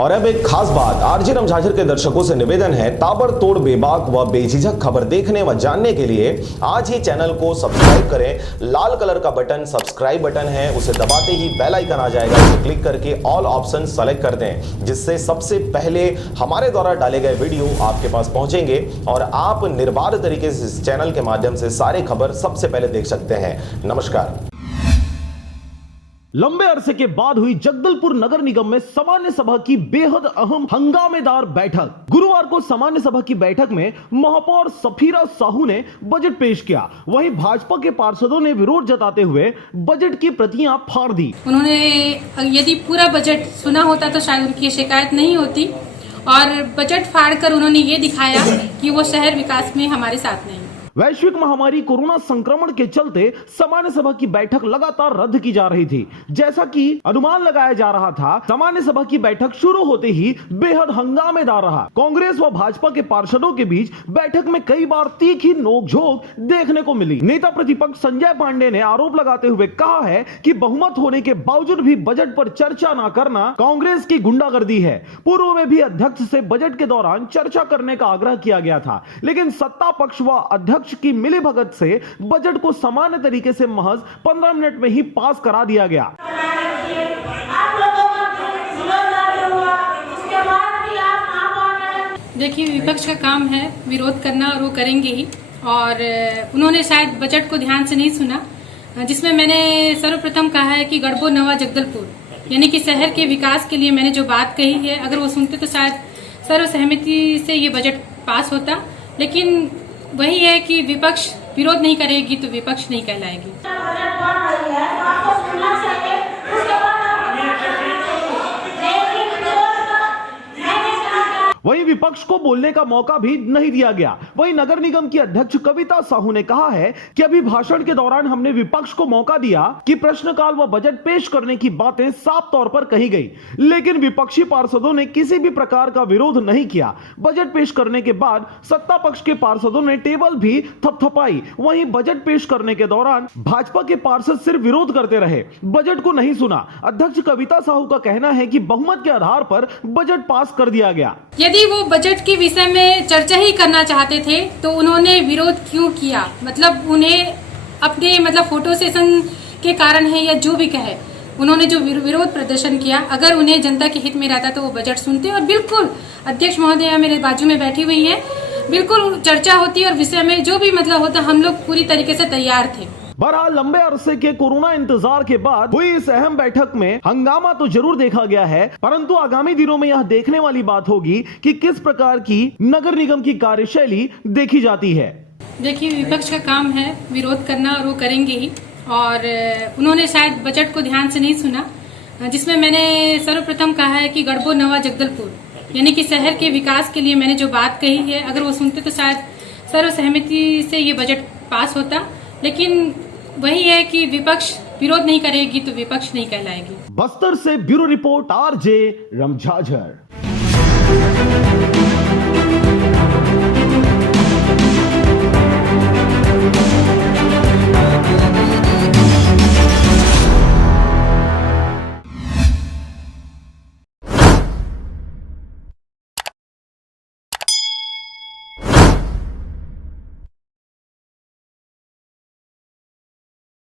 और अब एक खास बात, आरजे रमझाझर के दर्शकों से निवेदन है, ताबड़तोड़ बेबाक व बेझिझक खबर देखने व जानने के लिए आज ही चैनल को सब्सक्राइब करें। लाल कलर का बटन सब्सक्राइब बटन है, उसे दबाते ही बेल आइकन आ जाएगा, उसे क्लिक करके ऑल ऑप्शन सेलेक्ट कर दें, जिससे सबसे पहले हमारे द्वारा डाले गए वीडियो आपके पास पहुंचेंगे और आप निर्बाध तरीके से इस चैनल के माध्यम से सारे खबर सबसे पहले देख सकते हैं। नमस्कार। लंबे अरसे के बाद हुई जगदलपुर नगर निगम में सामान्य सभा की बेहद अहम हंगामेदार बैठक। गुरुवार को सामान्य सभा की बैठक में महापौर सफीरा साहू ने बजट पेश किया। वहीं भाजपा के पार्षदों ने विरोध जताते हुए बजट की प्रतियां फाड़ दी। उन्होंने यदि पूरा बजट सुना होता तो शायद उनकी शिकायत नहीं होती, और बजट फाड़कर उन्होंने ये दिखाया कि वो शहर विकास में हमारे साथ नहीं। वैश्विक महामारी कोरोना संक्रमण के चलते सामान्य सभा की बैठक लगातार रद्द की जा रही थी। जैसा कि अनुमान लगाया जा रहा था, सामान्य सभा की बैठक शुरू होते ही बेहद हंगामेदार रहा। कांग्रेस व भाजपा के पार्षदों के बीच बैठक में कई बार तीखी नोकझोंक देखने को मिली। नेता प्रतिपक्ष संजय पांडे ने आरोप लगाते हुए कहा है कि बहुमत होने के बावजूद भी बजट पर चर्चा न करना कांग्रेस की गुंडागर्दी है। पूर्व में भी अध्यक्ष से बजट के दौरान चर्चा करने का आग्रह किया गया था, लेकिन सत्ता पक्ष व अध्यक्ष की मिलीभगत से बजट को सामान्य तरीके से महज 15 मिनट में ही पास करा दिया गया। देखिए, विपक्ष का काम है विरोध करना और वो करेंगे ही। और उन्होंने शायद बजट को ध्यान से नहीं सुना, जिसमें मैंने सर्वप्रथम कहा है कि गढ़बो नवा जगदलपुर यानी कि शहर के विकास के लिए मैंने जो बात कही है, अगर वो सुनते तो शायद सर्वसहमति से ये बजट पास होता। लेकिन वही है कि विपक्ष विरोध नहीं करेगी तो विपक्ष नहीं कहलाएगी। वहीं विपक्ष को बोलने का मौका भी नहीं दिया गया। वहीं नगर निगम की अध्यक्ष कविता साहू ने कहा है कि अभी भाषण के दौरान हमने विपक्ष को मौका दिया कि प्रश्नकाल व बजट पेश करने की बातें साफ तौर पर कही गई, लेकिन विपक्षी पार्षदों ने किसी भी प्रकार का विरोध नहीं किया। बजट पेश करने के बाद सत्ता पक्ष के पार्षदों ने टेबल भी थपथपाई। वहीं बजट पेश करने के दौरान भाजपा के पार्षद सिर्फ विरोध करते रहे, बजट को नहीं सुना। अध्यक्ष कविता साहू का कहना है कि बहुमत के आधार पर बजट पास कर दिया गया। यदि वो बजट के विषय में चर्चा ही करना चाहते थे तो उन्होंने विरोध क्यों किया? मतलब उन्हें अपने फोटो सेशन के कारण है या जो भी कहे, उन्होंने जो विरोध प्रदर्शन किया, अगर उन्हें जनता के हित में रहता तो वो बजट सुनते। और बिल्कुल अध्यक्ष महोदया मेरे बाजू में बैठी हुई है, बिल्कुल चर्चा होती और विषय में जो भी होता, हम लोग पूरी तरीके से तैयार थे। बहरहाल लंबे अरसे के कोरोना इंतजार के बाद हुई इस अहम बैठक में हंगामा तो जरूर देखा गया है, परंतु आगामी दिनों में यह देखने वाली बात होगी कि किस प्रकार की नगर निगम की कार्यशैली देखी जाती है। देखिए, विपक्ष का काम है विरोध करना और वो करेंगे ही। और उन्होंने शायद बजट को ध्यान से नहीं सुना, जिसमें मैंने सर्वप्रथम कहा है कि गढ़बो नवा जगदलपुर यानी कि शहर के विकास के लिए मैंने जो बात कही है, अगर वो सुनते तो शायद सर्वसहमति से ये बजट पास होता। लेकिन वही है कि विपक्ष विरोध नहीं करेगी तो विपक्ष नहीं कहलाएगी। बस्तर से ब्यूरो रिपोर्ट, आरजे रमझाझर।